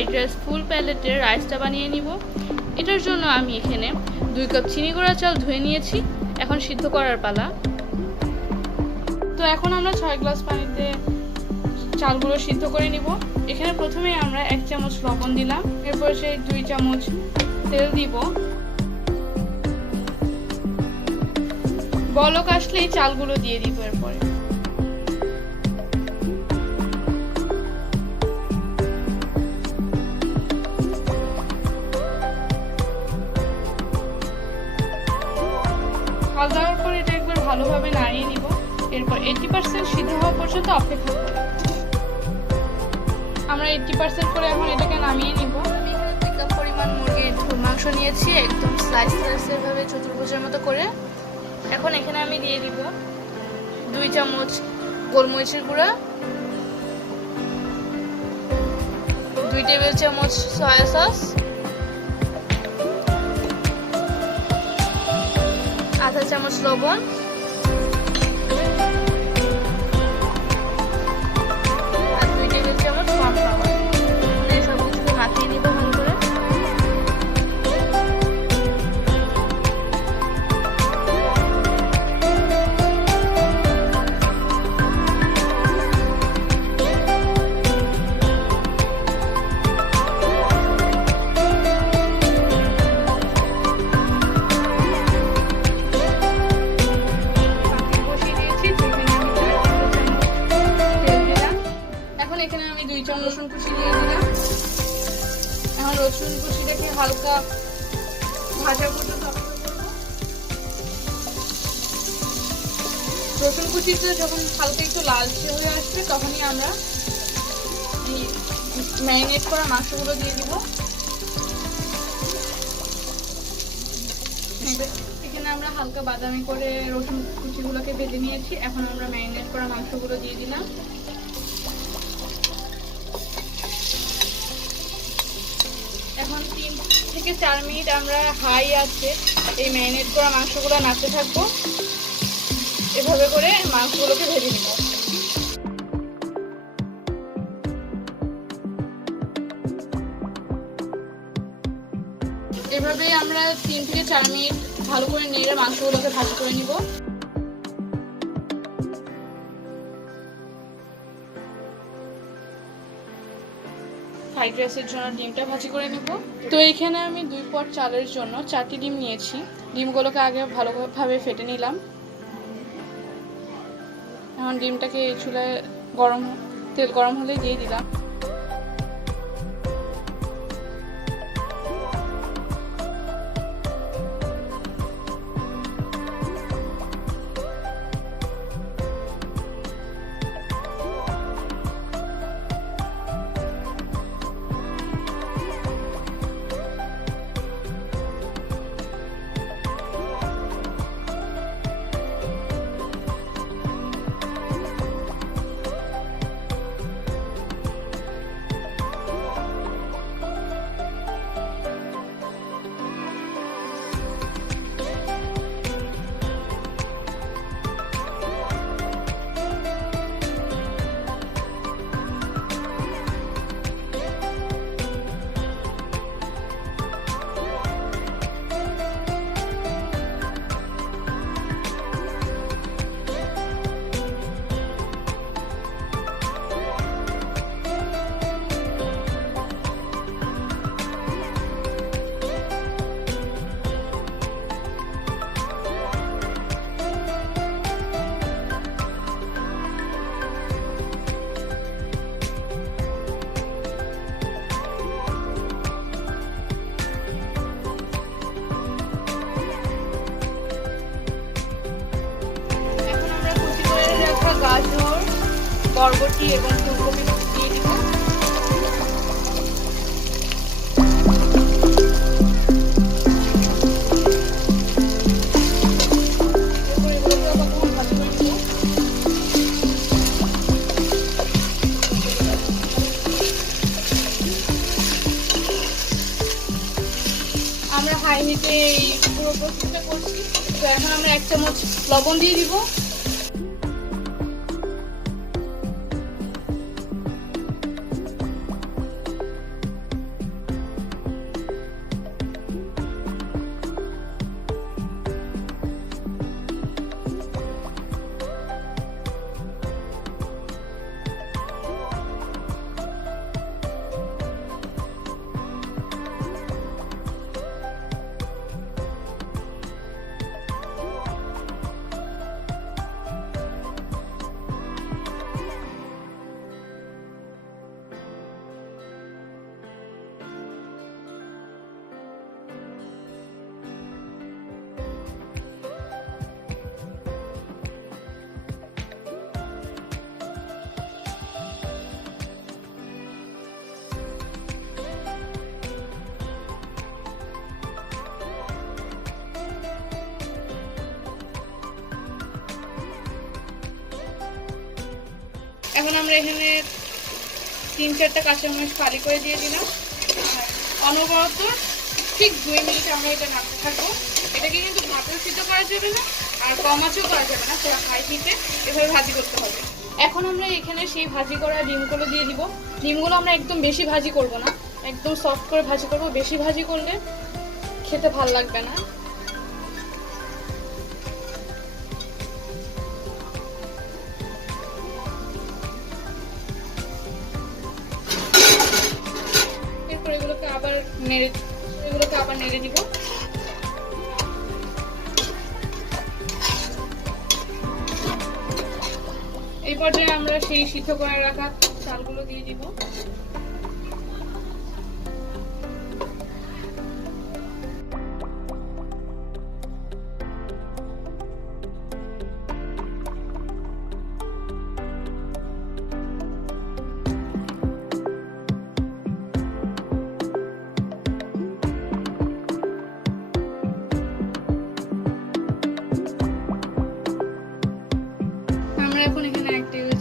Fried rice ফুল প্যালেটের রাইসটা বানিয়ে নিব। এটার জন্য আমি এখানে 2 কাপ চিনি গুঁড়া চাল ধুয়ে নিয়েছি। এখন সিদ্ধ করার পালা। তো এখন আমরা 6 গ্লাস পানিতে চালগুলো সিদ্ধ করে নিব। এখানে প্রথমে আমরা 1 চামচ লবণ দিলাম, এরপর সেই 2 চামচ তেল দিব। বলক আসলেই চালগুলো দিয়ে দিব। এরপরে চাল দেওয়ার পর এটা একবার ভালোভাবে নাড়িয়ে নিব। এরপর 80% সিদ্ধ হওয়া পর্যন্ত অপেক্ষা করব। আমরা 80% করে এখন এটাকে নামিয়ে নিব। আমি এখানে 2 কাপ পরিমাণ মুরগির মাংস নিয়েছি, একদম স্লাইস ভাবে চতুর্ভুজের মতো করে। এখন এখানে আমি দিয়ে দিব 2 চামচ গোলমরিচের গুঁড়া, 2 টেবিল চামচ সয়া সস, 1/2 চামচ লবণ, আর 2 টেবিল চামচ কর্নফ্লাওয়ার। এই সব কিছুকে মাখিয়ে নিব ভালো করে। এখানে আমি 2 চামচ রসুন কুচি দিয়ে দিলাম। এখন রসুন কুচিটাকে হালকা ভাজা পর্যন্ত অপেক্ষা করব। রসুন কুচিটা যখন হালকা একটু লালচে হয়ে আসবে তখনই আমরা এই ম্যারিনেট করা মাংসগুলো দিয়ে দিব। এখানে আমরা হালকা বাদামি করে রসুন কুচিগুলোকে ভেজে নিয়েছি। এখন আমরা ম্যারিনেট করা মাংসগুলো দিয়ে দিলাম। এখন 3 থেকে 4 মিনিট আমরা হাই আছে এই ম্যারিনেট করা মাংসগুলো নাড়তে থাকবো। এভাবে করে মাংসগুলোকে ভেজে নেব। এভাবেই আমরা 3 থেকে 4 মিনিট ভালো করে নেড়ে মাংসগুলোকে ভাজি করে নিব। ফ্রাইড রাইসের জন্য ডিমটা ভাজি করে নেব। তো এখানে আমি 2 পট চালের জন্য 4টি ডিম নিয়েছি। ডিমগুলোকে আগে ভালোভাবে ফেটে নিলাম। এখন ডিমটাকে চুলায় তেল গরম হলে দিয়ে দিলাম। গাজর, বরবটি এবং ফুলকপি দিয়ে দিব। আমরা হাই হিটে এই পুরো প্রসেসটা করছি। তো এখন আমরা 1 চামচ লবণ দিয়ে দিব। এখন আমরা এখানে 3-4টা কাঁচামরিচ ফালি করে দিয়ে দিলাম। আর অনবরত ঠিক 2 মিনিট আমরা এটা নাড়তে থাকবো। এটাকে কিন্তু ভাতেও সিদ্ধ করা যাবে না আর কম আঁচেও করা যাবে না, পুরো হাই হিটে এভাবে ভাজি করতে হবে। এখন আমরা এখানে সেই ভাজি করা ডিমগুলো দিয়ে দিব। ডিমগুলো আমরা একদম বেশি ভাজি করব না, একদম সফট করে ভাজি করব। বেশি ভাজি করলে খেতে ভালো লাগবে না। এরপর এগুলোকে আবার নেড়ে দিব। এই পর্যায়ে আমরা সেই সিদ্ধ করে রাখা চালগুলো দিয়ে দিব। আমরা এখন এখানে 1 টেবিল